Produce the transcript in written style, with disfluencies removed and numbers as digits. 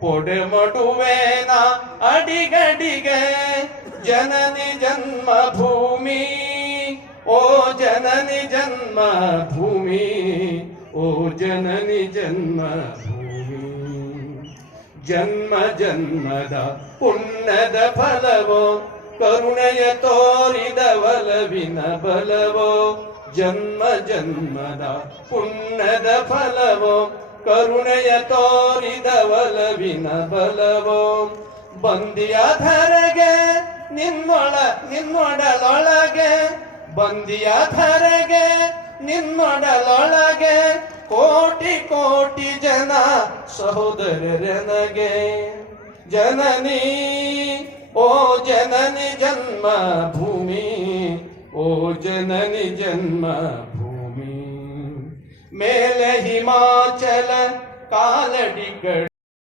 ಪೊಡೆ ಮಡುವೇನ ಅಡಿಗಡಿಗೆ ಜನನಿ ಜನ್ಮ ಭೂಮಿ ಓ ಜನನಿ ಜನ್ಮ ಭೂಮಿ ಓ ಜನನಿ ಜನ್ಮ ಭೂಮಿ ಜನ್ಮ ಜನ್ಮದ ಪುಣ್ಯದ ಫಲವೋ ಕರುಣೆಯ ತೋರಿದ ಒಲವಿನ ಬಲವೋ ಜನ್ಮ ಜನ್ಮದ ಪುಣ್ಯದ ಫಲವೋ ಕರುಣೆಯ ತೋರಿದ ಒಲವಿನ ಬಲವೋ ಬಂದಿಯ ಧರೆಗೆ ನಿನ್ನೊಡಲೊಳಗೆ ಬಂದಿಯ ಧರೆಗೆ ನಿನ್ನೊಡಲೊಳಗೆ ಕೋಟಿ ಕೋಟಿ ಜನ ಸಹೋದರರನಗೆ ಜನನಿ ಓ ಜನನಿ ಜನ್ಮ ಭೂಮಿ ಓ ಜನನಿ ಜನ್ಮ ಭೂಮಿ ಮೇಲೆ ಹಿಮಾಚಲ ಕಾಲಡಿಗಳು